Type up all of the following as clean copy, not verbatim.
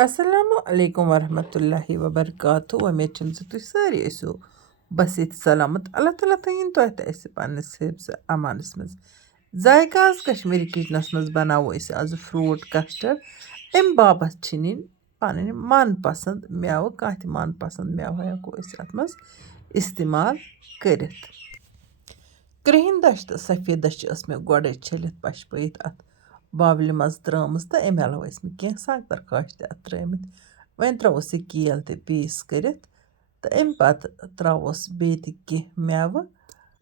Assalamu alaikum warahmatullahi wabarakatuh. Umeed چھَم زِ تُہۍ سٲری ٲسِو بس ییٚتہِ سلامت. اللہ تعالیٰ تھٲیِن تۄہہِ تہِ اَسہِ پنٛنِس حِفظ امانَس منٛز. ذایقاز کشمیٖری کِچنَس منٛز بناوو أسۍ آزٕ فرٛوٗٹ کسٹٲرڈ. اَمہِ باپتھ چھِ نِنۍ پنٕنۍ من پسنٛد مٮ۪وٕ. کانٛہہ تہِ من پسنٛد مٮ۪وٕ ہٮ۪کو أسۍ اَتھ منٛز استعمال کٔرِتھ. کرٛہِنۍ دَچھ تہٕ سفید دَچھ ٲس مےٚ گۄڈَے چھٔلِتھ پشپٲیِتھ اَتھ باولہِ منٛز ترٛٲمٕژ تہٕ اَمہِ علاوٕ ٲسۍ مےٚ کینٛہہ سنٛگتر خاش تہِ اَتھ ترٛٲمٕتۍ. وۄنۍ ترٛاووس یہِ کیل تہِ پیٖس کٔرِتھ تہٕ اَمہِ پتہٕ ترٛاووس بیٚیہِ تہِ کینٛہہ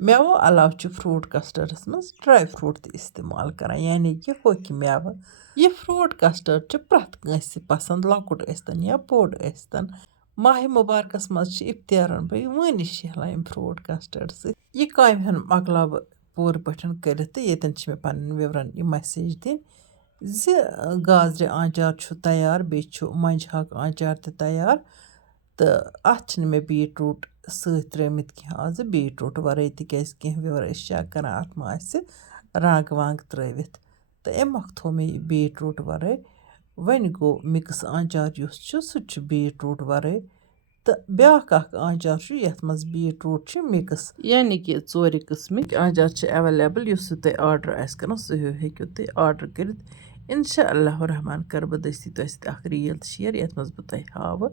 مٮ۪وٕ علاوٕ چھِ فرٛوٗٹ کسٹٲرڈَس منٛز ڈرٛاے فرٛوٗٹ تہِ استعمال کران یعنی کہِ ہوٚکھۍ مٮ۪وٕ. یہِ فرٛوٗٹ کسٹٲرڈ چھِ پرٛٮ۪تھ کٲنٛسہِ پسنٛد لۄکُٹ ٲسۍتن یا بوٚڑ ٲسۍتن. ماہِ مُبارکَس منٛز چھِ اِفتِیارَن بہٕ وٲنِش شہلان اَمہِ فرٛوٗٹ کسٹٲرڈ سۭتۍ. یہِ کامہِ ہن مۄکلاو بہٕ پوٗرٕ پٲٹھۍ کٔرِتھ تہٕ ییٚتٮ۪ن چھِ مےٚ پنٕنٮ۪ن وِورَن یہِ مسیج دِنۍ زِ گازرِ آنچار چھُ تیار بیٚیہِ چھُ مۄنجہِ ہاکہٕ آنچار تہِ تیار تہٕ اَتھ چھِنہٕ مےٚ بیٖٹروٗٹ سۭتۍ ترٛٲمٕتۍ کینٛہہ آزٕ بیٖٹروٗٹ وَرٲے تِکیٛازِ کینٛہہ وِور ٲسۍ چَک کَران اَتھ ما آسہِ رنٛگ ونٛگ ترٛٲوِتھ تہٕ اَمہِ مۄکھ تھوٚو مےٚ یہِ بیٖٹروٗٹ وَرٲے. وۄنۍ گوٚو مِکٕس آنچار یُس چھُ سُہ تہِ چھُ بیٖٹروٗٹ وَرٲے تہٕ بیٛاکھ اَکھ آنچار چھُ یَتھ منٛز بیٖٹروٗٹ چھِ مِکٕس یعنی کہِ ژورِ قٕسمٕکۍ آنچار چھِ اٮ۪ویلیبٕل. یُس تۄہہِ آرڈر آسہِ کَرُن سُہ ہیوٗ ہیٚکِو تُہۍ آرڈر کٔرِتھ. اِنشاء اللہ رحمان کَرٕ بہٕ دٔستی تۄہہِ سۭتۍ اَکھ ریٖل تہِ شِیَر یَتھ منٛز بہٕ تۄہہِ ہاوٕ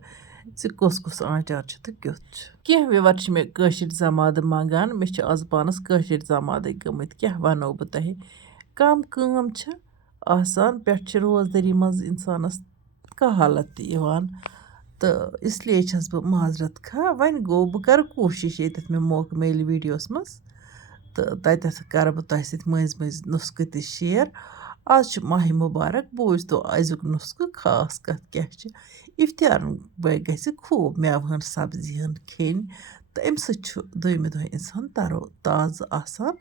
زِ کُس کُس آنچار چھُ تہٕ کیُتھ چھُ. کینٛہہ وِور چھِ مےٚ کٲشِر زمادٕ منٛگان. مےٚ چھِ آز پانَس کٲشِر زمادٕے گٔمٕتۍ. کیٛاہ وَنو بہٕ تۄہہِ کَم کٲم چھِ آسان پٮ۪ٹھ چھِ روزدٲری منٛز اِنسانَس کاہالت تہِ یِوان تہٕ اِسلیے چھَس بہٕ معذرت خواہ. وۄنۍ گوٚو بہٕ کَرٕ کوٗشِش ییٚتٮ۪تھ مےٚ موقعہٕ میلہِ ویٖڈیوَس منٛز تہٕ تَتٮ۪تھ کَرٕ بہٕ تۄہہِ سۭتۍ مٔنٛزۍ مٔنٛزۍ نُسخہٕ تہِ شِیَر. آز چھُ ماہِ مُبارک بوٗزتو أزیُک نُسخہٕ خاص کَتھ کیٛاہ چھِ. اِفتِیارَن بٲگۍ گژھِ خوٗب مٮ۪وٕ ہٕن سبزی ہٕن کھیٚنۍ تہٕ اَمہِ سۭتۍ چھُ دوٚیمہِ دۄہ اِنسان تَرو تازٕ آسان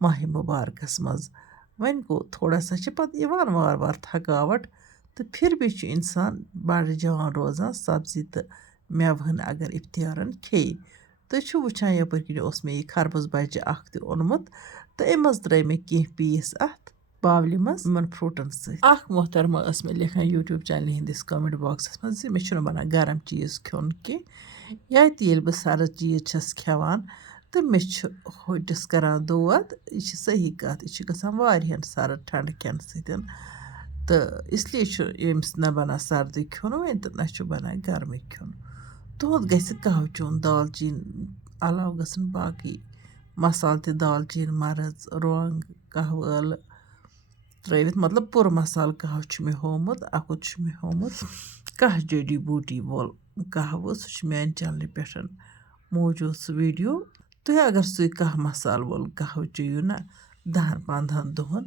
ماہِ مُبارکَس منٛز. وۄنۍ گوٚو تھوڑا سا چھِ پَتہٕ یِوان وارٕ وارٕ تھکاوٹ تہٕ پھر بھی چھُ اِنسان بَڑٕ جان روزان سبزی تہٕ مٮ۪وٕ ہٕن اگر اِفتِیارَن کھیٚیہِ. تُہۍ چھُو وٕچھان یَپٲرۍ کِنۍ اوس مےٚ یہِ خربُز بَجہِ اَکھ تہِ اوٚنمُت تہٕ اَمہِ منٛز ترٛٲے مےٚ کینٛہہ پیٖس اَتھ باولہِ منٛز یِمن فرٛوٗٹَن سۭتۍ. اَکھ محترمہ ٲس مےٚ لیکھان یوٗٹیوٗب چَنلہِ ہِنٛدِس کامٮ۪نٛٹ باکسَس منٛز زِ مےٚ چھُنہٕ بَنان گرم چیٖز کھیوٚن کینٛہہ یا تہِ ییٚلہِ بہٕ سرٕد چیٖز چھَس کھٮ۪وان تہٕ مےٚ چھُ ہوٚٹِس کَران دود. یہِ چھِ صحیح کَتھ یہِ چھِ گژھان واریاہَن سرٕد ٹھنٛڈٕ کھٮ۪نہٕ سۭتۍ تہٕ اِسلیے چھُ ییٚمِس نہ بَنان سردی کھیوٚن وۄنۍ تہٕ نہ چھُ بَنان گرمٕے کھیوٚن. تُہُنٛد گژھِ کَہوٕ چوٗن دالچیٖن علاوٕ گژھن باقٕے مصالہٕ تہِ دالچیٖن مرٕژ رۄنٛگ کَہوٕ ٲلہٕ ترٛٲوِتھ مطلب پوٗرٕ مصالہٕ کَہوٕ چھُ مےٚ ہومُت. اَکُت چھُ مےٚ ہومُت کَہہ جٔڈی بوٗٹی وول کَہوٕ سُہ چھُ میٛانہِ چَنلہِ پٮ۪ٹھ موٗجوٗد سُہ ویٖڈیو. تُہۍ اگر سُے کَہہ مصالہٕ وول کَہوٕ چیٚیِو نہ 10-15 دۄہَن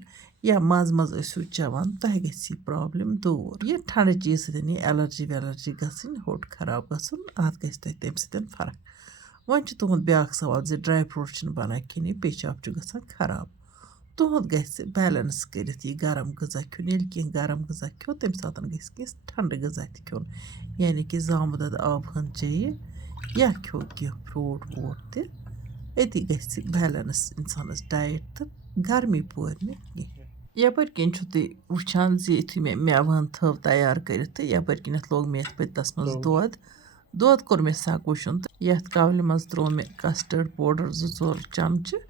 یا منٛزٕ منٛزٕ ٲسِو چٮ۪وان تۄہہِ گژھِ یہِ پرٛابلِم دوٗر. یہِ ٹھنٛڈٕ چیٖز سۭتۍ یہِ اٮ۪لَرجی وٮ۪لَرجی گژھٕنۍ ہوٚٹ خراب گژھُن اَتھ گژھِ تۄہہِ تَمہِ سۭتۍ فرق. وۄنۍ چھُ تُہُنٛد بیٛاکھ سوال زِ ڈرٛاے فرٛوٗٹ چھِنہٕ بَنان کھیٚنی پیشاب چھُ گژھان خراب. تُہُنٛد گژھِ بیلَنس کٔرِتھ یہِ گرم غذا کھیوٚن. ییٚلہِ کینٛہہ گرم غذا کھیوٚ تَمہِ ساتہٕ گژھِ کینٛہہ ٹھنٛڈٕ غذا تہِ کھیوٚن یعنی کہِ زامہٕ دۄد آبہٕ ہٕن چیٚیہِ یا کھیوٚ کینٛہہ فرٛوٗٹ ووٗٹ تہِ. أتی گژھِ بیلَنس اِنسانَس ڈایٹ تہٕ گرمی پورِ نہٕ کینٛہہ. یَپٲرۍ کِنۍ چھُو تُہۍ وٕچھان زِ یُتھُے مےٚ مٮ۪وٕ ہن تھٲو تیار کٔرِتھ تہٕ یَپٲرۍ کِنٮ۪تھ لوگ مےٚ یَتھ پٔتلَس منٛز دۄد کوٚر مےٚ سَکوٗشُن تہٕ یَتھ کَولہِ منٛز ترٛوو مےٚ کَسٹٲرڈ پوڈَر 2-4 چَمچہٕ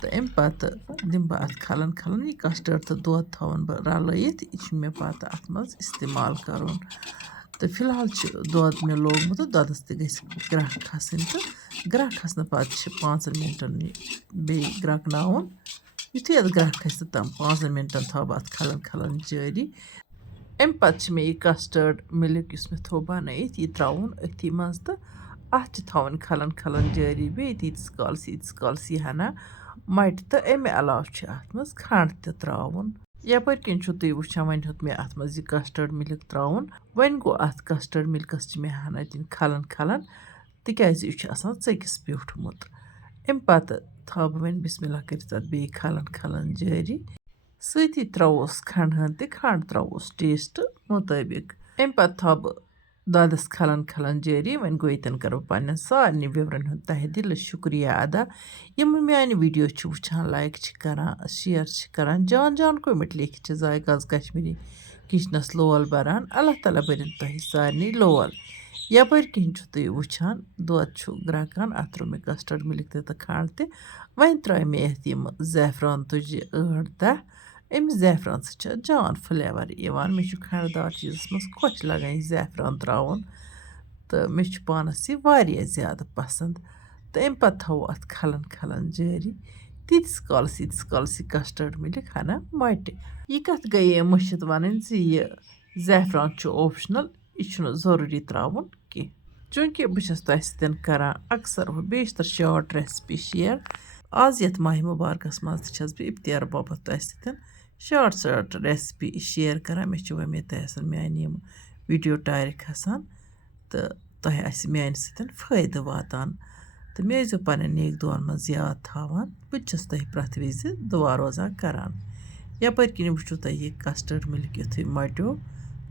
تہٕ اَمہِ پَتہٕ دِمہٕ بہٕ اَتھ کھَلَن کھَلَن. یہِ کَسٹٲرڈ تہٕ دۄد تھاوَن بہٕ رَلٲیِتھ. یہِ چھُ مےٚ پَتہٕ اَتھ منٛز اِستعمال کَرُن تہٕ فِلحال چھُ دۄد مےٚ لوگمُت تہٕ دۄدَس تہِ گژھِ گرٛٮ۪کھ کھَسٕنۍ تہٕ گرٛٮ۪کھ کھَسنہٕ پَتہٕ چھِ 5 مِنٹَن یہِ بیٚیہِ گرٛٮ۪کناوُن. یُتھُے اَتھ گرٛٮ۪کھ کھَسہِ تہٕ 5 مِنٹَن تھاوٕ بہٕ اَتھ کھَلَن کھَلَن جٲری. اَمہِ پَتہٕ چھِ مےٚ یہِ کَسٹٲرڈ مِلِک یُس مےٚ تھوٚو بَنٲیِتھ یہِ ترٛاوُن أتھی منٛز تہٕ اَتھ چھِ تھاوٕنۍ کھَلَن کھَلَن جٲری بیٚیہِ تیٖتِس کالس یہِ ہنا مَٹہِ تہٕ اَمہِ علاوٕ چھِ اَتھ منٛز کھنٛڈ تہِ ترٛاوُن. یَپٲرۍ کِنۍ چھُو تُہۍ وٕچھان وۄنۍ ہیوٚت مےٚ اَتھ منٛز یہِ کَسٹٲرڈ مِلِک ترٛاوُن. وۄنۍ گوٚو اَتھ کَسٹٲرڈ مِلکَس چھِ مےٚ ہنا دِنۍ کھَلَن کھَلَن تِکیٛازِ یہِ چھُ آسان ژٔکِس بیوٗٹھمُت. اَمہِ پَتہٕ تھاو بہٕ وۄنۍ بِسمہِ اللہ کٔرِتھ اَتھ بیٚیہِ کھَلَن کھَلَن جٲری. سۭتی ترٛاووس کھنٛڈٕ ہن تہِ کھنٛڈ ترٛاووس ٹیسٹ مُطٲبِق. اَمہِ پَتہٕ تھاو بہٕ دۄدَس کھَلَن کھَلَن جٲری. وۄنۍ گوٚو ییٚتٮ۪ن کَرٕ بہٕ پنٛنٮ۪ن سارنٕے وِورَن ہُنٛد تہہِ دِلہٕ شُکریہ ادا یِم میٛانہِ ویٖڈیو چھِ وٕچھان لایک چھِ کَران شِیَر چھِ کَران جان جان کوٚمٮ۪نٛٹ لیکھِتھ چھِ ذایقاز کشمیٖری کِچنَس لول بَران اللہ تعالیٰ بٔرِنۍ تۄہہِ سارنٕے لول یَپٲرۍ کِنۍ چھُ تُہۍ وٕچھان دۄد چھُ گرٛٮ۪کان اَتھ ترٛوو مےٚ کَسٹٲرڈ مِلِک تہِ تہٕ کھنٛڈ تہِ وۄنۍ ترٛٲے مےٚ یَتھ یِم زعفران تُجہِ 8-10 أمِس زعفران سۭتۍ چھِ جان فٕلیوَر یِوان مےٚ چھُ کھنٛڈدار چیٖزَس منٛز خۄش لَگان یہِ زعفران ترٛاوُن تہٕ مےٚ چھُ پانَس یہِ واریاہ زیادٕ پَسنٛد تہٕ اَمہِ پَتہٕ تھاوو اَتھ کھَلَن کھَلَن جٲری تیٖتِس کالَس یہِ کَسٹٲرڈ مِلِک ہَنا مۄٹہِ یہِ کَتھ گٔیے مٔشِد وَنٕنۍ زِ یہِ زعفران چھُ اوپشنَل یہِ چھُنہٕ ضروٗری ترٛاوُن کینٛہہ چوٗنٛکہِ بہٕ چھَس تۄہہِ سۭتۍ کَران اَکثر بیشتر شاٹ ریسپی شِیَر آز یَتھ ماہِ مُبارکَس منٛز تہِ چھَس بہٕ اِفتِیار باپَتھ تۄہہِ سۭتۍ شاٹ ریسپی شِیَر کَران مےٚ چھِ وۄمید تۄہہِ آسَن میٛانہِ یِم ویٖڈیو ٹایرِ کھَسان تہٕ تۄہہِ آسہِ میٛانہِ سۭتۍ فٲیدٕ واتان تہٕ مےٚ ٲسۍزیو پنٛنٮ۪ن نیک دُعاوَن منٛز یاد تھاوان بہٕ تہِ چھَس تۄہہِ پرٛٮ۪تھ وِزِ دُعا روزان کَران یَپٲرۍ کِنۍ وٕچھِو تۄہہِ یہِ کَسٹٲرڈ مِلِک یُتھُے مۄٹیو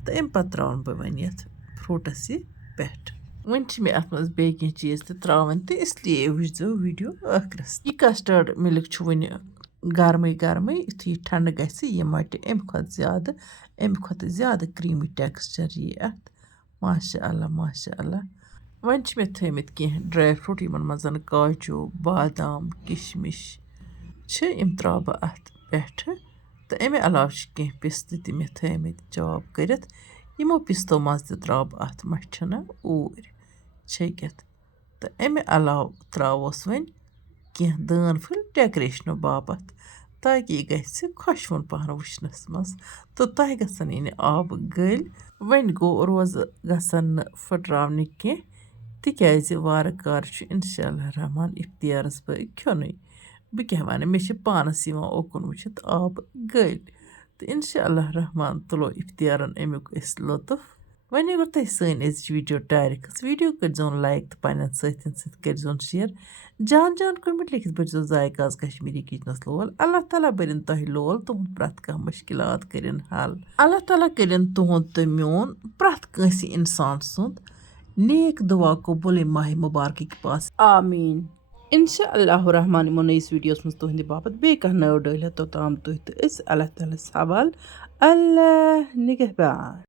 تہٕ اَمہِ پَتہٕ ترٛاوَن بہٕ وۄنۍ یَتھ فرٛوٗٹَس یہِ پٮ۪ٹھ وۄنۍ چھِ مےٚ اَتھ منٛز بیٚیہِ کینٛہہ چیٖز تہِ ترٛاوٕنۍ تہٕ اِسلیے وٕچھزیو ویٖڈیو ٲخرَس یہِ کَسٹٲرڈ مِلِک چھُ وٕنہِ گرمٕے گرمٕے یُتھُے یہِ ٹھنٛڈٕ گژھِ یہِ مۄٹہِ اَمہِ کھۄتہٕ زیادٕ کرٛیٖمی ٹٮ۪کسچَر یی اَتھ ماشاء اللہ وۄنۍ چھِ مےٚ تھٲومٕتۍ کینٛہہ ڈرٛاے فرٛوٗٹ یِمَن منٛز کاجوٗ بادام کِشمِش چھِ یِم ترٛاوٕ بہٕ اَتھ پٮ۪ٹھٕ تہٕ اَمہِ علاوٕ چھِ کینٛہہ پِستہٕ تہِ مےٚ تھٲومٕتۍ چاپ کٔرِتھ یِمو پِستو منٛز تہِ ترٛاوٕ بہٕ اَتھ مَٹھِنہٕ اوٗرۍ چھٔکِتھ تہٕ اَمہِ علاوٕ ترٛاووس وۄنۍ کینٛہہ دٲن پھٔلۍ ڈٮ۪کریشنہٕ باپَتھ تاکہِ یہِ گژھِ خۄشوُن پَہَن وٕچھنَس منٛز تہٕ تۄہہِ گژھن یِنہِ آبہٕ گٔلۍ وۄنۍ گوٚو روزٕ گژھن نہٕ پھٕٹراونہِ کینٛہہ تِکیٛازِ وارٕ کارٕ چھُ اِنشاء اللہ رحمان اِفتِیارَس بہٕ کھیوٚنُے بہٕ کیٛاہ وَنہٕ مےٚ چھِ پانَس یِوان اوکُن وٕچھِتھ آبہٕ گٔلۍ تہٕ اِنشاء اللہ رحمان تُلو اِفتِیارَن اَمیُک أسۍ لطف وۄنۍ اگر تۄہہِ سٲنۍ أزِچ ویٖڈیو ٹایرِ کھٔژ ویٖڈیو کٔرۍزیون لایک تہٕ پنٛنٮ۪ن سۭتٮ۪ن سۭتۍ کٔرۍزیون شِیَر جان کوٚمٮ۪نٛٹ لیکھِتھ بٔرۍزیو ذایقاز کشمیٖری کِچنَس لول اللہ تعالیٰ بٔرِنۍ تۄہہِ لول تُہُنٛد پرٛٮ۪تھ کانٛہہ مُشکِلات کٔرِنۍ حل اللہ تعالیٰ کٔرِنۍ تُہُنٛد تہٕ میون پرٛٮ۪تھ کٲنٛسہِ اِنسان سُنٛد نیک دُعا قبوٗل ییٚمہِ ماہِ مُبارکٕکۍ پاس آمیٖن اِنشاء اللہ رحمان یِمو نٔیِس ویٖڈیوَس منٛز تُہٕنٛدِ باپتھ بیٚیہِ کانٛہہ نٔو ڈٲلۍ توٚتام تُہۍ تہٕ أسۍ اللہ تعالیٰ ہَس حوالہٕ اللہ نِگہبان